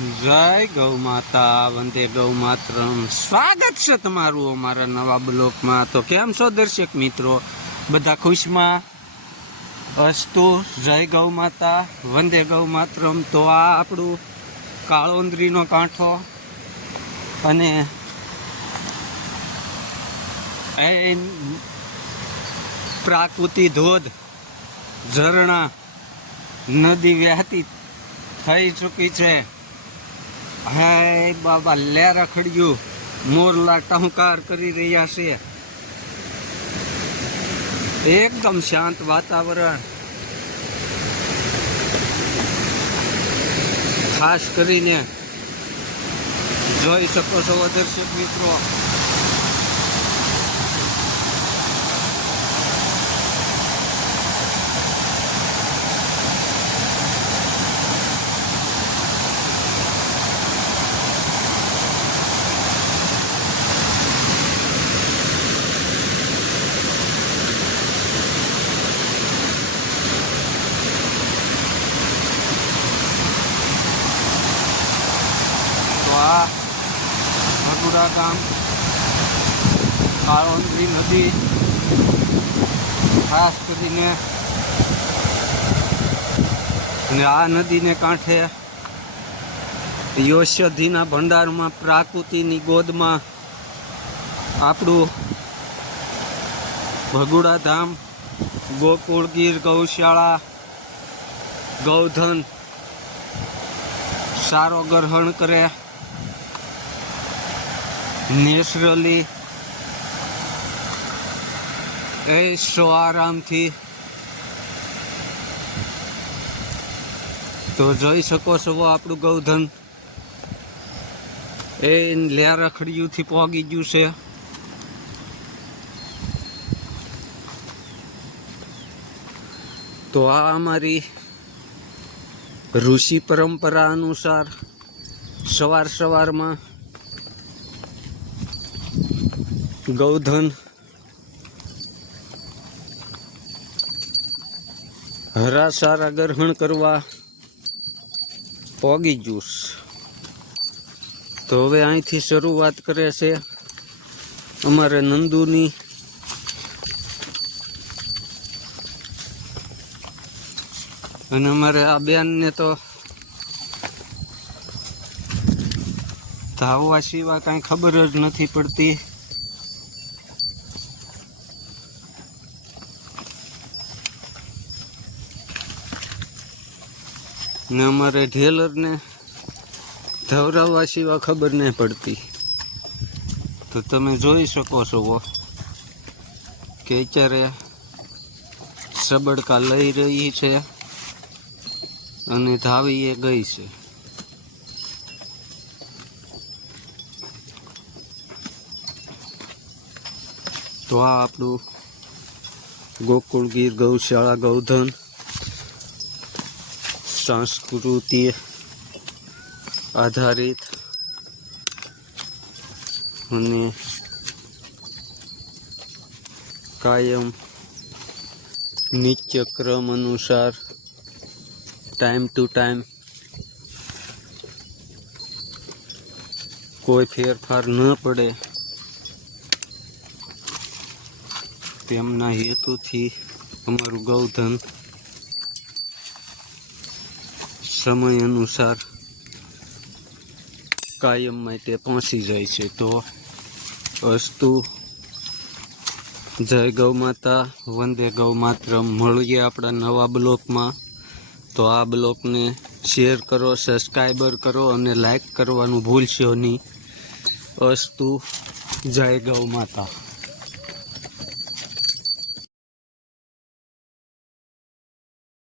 જય ગૌ માતા, વંદે ગૌ માતરમ. સ્વાગત છે તમારું અમારા નવા બ્લોકમાં. તો કેમ છો દર્શક મિત્રો? બધા ખુશમાં? અસ્તુ. જય ગૌ માતા, વંદે ગૌ માતરમ. તો આ આપણું કાળોંદરીનો કાંઠો અને પ્રાકૃતિ ધોધ, ઝરણા, નદી વહેતી થઈ ચૂકી છે. હે બાબા, લે રખડ્યું, મોરલા ટહુકાર કરી રહ્યા છે. એકદમ શાંત વાતાવરણ. ખાસ કરીને જોઈ શકો છો દર્શક મિત્રો, આ ભગુડા ગામ, કાળોંદરી નદી, ખાસ કરીને અને આ નદીને કાંઠે ઔષધિના ભંડારમાં, પ્રાકૃતિની ગોદમાં આપણું ભગુડા ધામ, ગોકુળ ગીર ગૌશાળા, ગૌધન સારો ગ્રહણ કરે, નેચરલી એસો આરામથી. તો જોઈ શકો છો આપણું ગૌધન એ લેરખડીયુંથી પોગી ગયું છે. તો આ અમારી ઋષિ પરંપરા અનુસાર સવારમાં ગૌધન હરા સારા ગ્રહણ કરવા પોગી જ્યુસ. તો હવે અહીંથી શરૂઆત કરે છે અમારે નંદુની. અને અમારે આ બેનને તો ધાવવા સિવાય કાંઈ ખબર જ નથી પડતી. ને અમારે ઢેલરને ધવરાવવા સિવાય ખબર નહીં પડતી. તો તમે જોઈ શકો છો કે અત્યારે સબડકા લઈ રહી છે અને ધાવી એ ગઈ છે. તો આ આપણું ગોકુળ ગીર ગૌશાળા ગૌધન સંસ્કૃતિ આધારિત અને કાયમ નિત્યક્રમ અનુસાર ટાઈમ ટુ ટાઈમ કોઈ ફેરફાર ન પડે તેમના હેતુથી અમારું ગૌધન સમય અનુસાર કાયમ માટે પહોંચી જાય છે. તો અસ્તુ. જય ગૌ માતા, વંદે ગૌ માતરમ. મળીએ આપણા નવા બ્લોકમાં. તો આ બ્લોકને શેર કરો, સબસ્ક્રાઈબર કરો અને લાઈક કરવાનું ભૂલશો નહીં. અસ્તુ. જય ગૌ માતા.